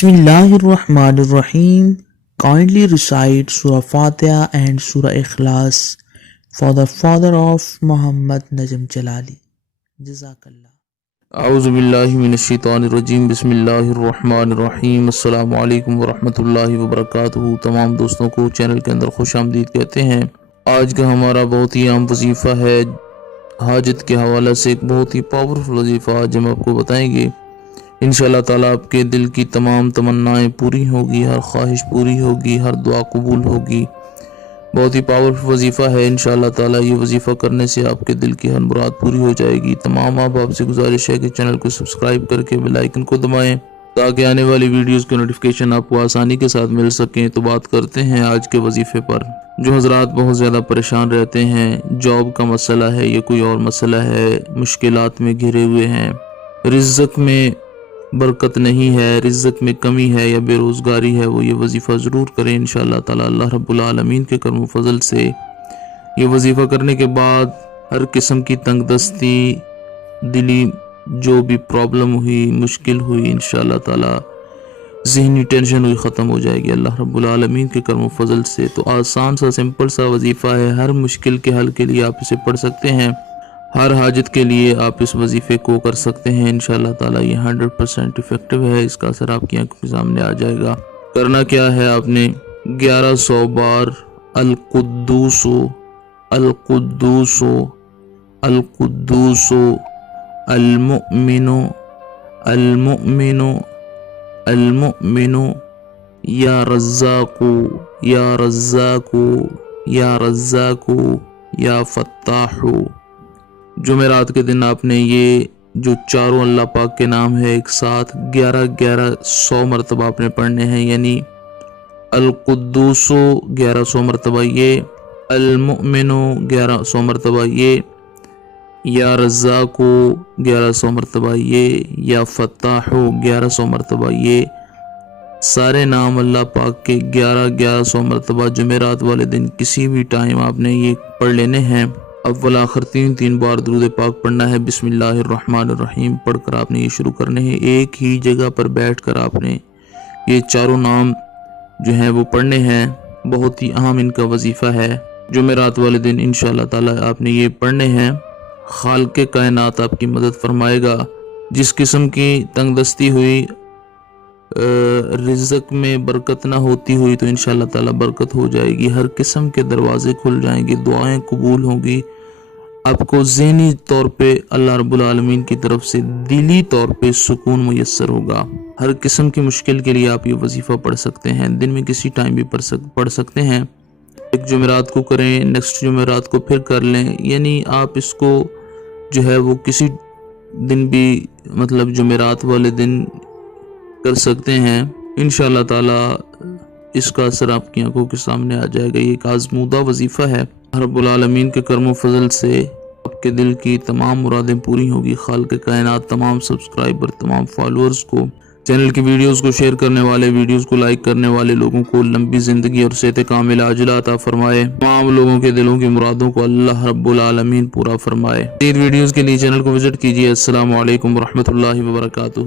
Bismillahirrahmanirrahim. Kindly recite Surah Fatiha and Surah Ikhlas for the father of Muhammad Najm Jalali. Jazakallah. اعوذ باللہ من الشیطان الرجیم بسم اللہ الرحمن الرحیم السلام علیکم ورحمۃ اللہ وبرکاتہ۔ تمام دوستوں کو چینل کے اندر خوش آمدید کہتے ہیں۔ آج کا ہمارا بہت ہی عام وظیفہ ہے، حاجت کے حوالے سے ایک بہت ہی پاورفل وظیفہ آج ہم آپ کو بتائیں گے۔ انشاءاللہ تعالیٰ آپ کے دل کی تمام تمنائیں پوری ہوگی، ہر خواہش پوری ہوگی، ہر دعا قبول ہوگی۔ بہت ہی پاورفل وظیفہ ہے، انشاءاللہ تعالیٰ یہ وظیفہ کرنے سے آپ کے دل کی ہر مراد پوری ہو جائے گی۔ تمام آپ سے گزارش ہے کہ چینل کو سبسکرائب کر کے بیل آئیکن کو دبائیں تاکہ آنے والی ویڈیوز کے نوٹیفیکیشن آپ کو آسانی کے ساتھ مل سکیں۔ تو بات کرتے ہیں آج کے وظیفے پر۔ جو حضرات بہت زیادہ پریشان رہتے ہیں، جاب کا مسئلہ ہے یا کوئی اور مسئلہ ہے، مشکلات میں گھرے ہوئے ہیں، رزق میں برکت نہیں ہے، رزق میں کمی ہے یا بے روزگاری ہے، وہ یہ وظیفہ ضرور کریں انشاءاللہ تعالی۔ اللہ رب العالمین کے کرم و فضل سے یہ وظیفہ کرنے کے بعد ہر قسم کی تنگ دستی، دلی جو بھی پرابلم ہوئی، مشکل ہوئی، انشاءاللہ تعالی ذہنی ٹینشن ہوئی، ختم ہو جائے گی اللہ رب العالمین کے کرم و فضل سے۔ تو آسان سا سمپل سا وظیفہ ہے، ہر مشکل کے حل کے لیے آپ اسے پڑھ سکتے ہیں، ہر حاجت کے لیے آپ اس وظیفے کو کر سکتے ہیں انشاءاللہ تعالی۔ یہ 100% افیکٹو ہے، اس کا اثر آپ کی آنکھوں کے سامنے آ جائے گا۔ کرنا کیا ہے، آپ نے 1100 بار القدوس القدوس القدوس المؤمن المؤمن المؤمن یا رزاق یا رزاق یا رزاق یا فتاح۔ جمعرات کے دن آپ نے یہ جو چاروں اللہ پاک کے نام ہے ایک ساتھ 1100 مرتبہ آپ نے پڑھنے ہیں، یعنی القدوس 1100 مرتبہ یہ، المؤمن 1100 مرتبہ یہ، یا رزاق 1100 مرتبہ یہ، یا فتاح 1100 مرتبہ یہ۔ سارے نام اللہ پاک کے 1100 مرتبہ جمعرات والے دن کسی بھی ٹائم آپ نے یہ پڑھ لینے ہیں۔ اول آخر 3 بار درود پاک پڑھنا ہے۔ بسم اللہ الرحمن الرحیم پڑھ کر آپ نے یہ شروع کرنے ہیں، ایک ہی جگہ پر بیٹھ کر آپ نے یہ چاروں نام جو ہیں وہ پڑھنے ہیں۔ بہت ہی اہم ان کا وظیفہ ہے، جمعرات والے دن انشاءاللہ تعالی آپ نے یہ پڑھنے ہیں۔ خالق کائنات آپ کی مدد فرمائے گا۔ جس قسم کی تنگ دستی ہوئی، رزق میں برکت نہ ہوتی ہوئی، تو انشاءاللہ تعالی برکت ہو جائے گی، ہر قسم کے دروازے کھل جائیں گے، دعائیں قبول ہوں گی، آپ کو ذہنی طور پہ اللہ رب العالمین کی طرف سے دلی طور پہ سکون میسر ہوگا۔ ہر قسم کی مشکل کے لیے آپ یہ وظیفہ پڑھ سکتے ہیں، دن میں کسی ٹائم بھی پڑھ سکتے ہیں۔ ایک جمعرات کو کریں، نیکسٹ جمعرات کو پھر کر لیں، یعنی آپ اس کو جو ہے وہ کسی دن بھی مطلب جمعرات والے دن کر سکتے ہیں انشاءاللہ تعالی۔ اس کا اثر آپ کی آنکھوں کے سامنے آ جائے گا۔ یہ ایک آزمودہ وظیفہ ہے، رب العالمین کے کرم و فضل سے آپ کے دل کی تمام مرادیں پوری ہوگی۔ خالق کائنات تمام سبسکرائبر، تمام فالورز کو، چینل کی ویڈیوز کو شیئر کرنے والے، ویڈیوز کو لائک کرنے والے لوگوں کو لمبی زندگی اور صحت کاملہ عاجلہ عطا فرمائے۔ تمام لوگوں کے دلوں کی مرادوں کو اللہ رب العالمین پورا فرمائے۔ مزید ویڈیوز کے لیے چینل کو وزٹ کیجیے۔ السلام علیکم ورحمۃ اللہ وبرکاتہ۔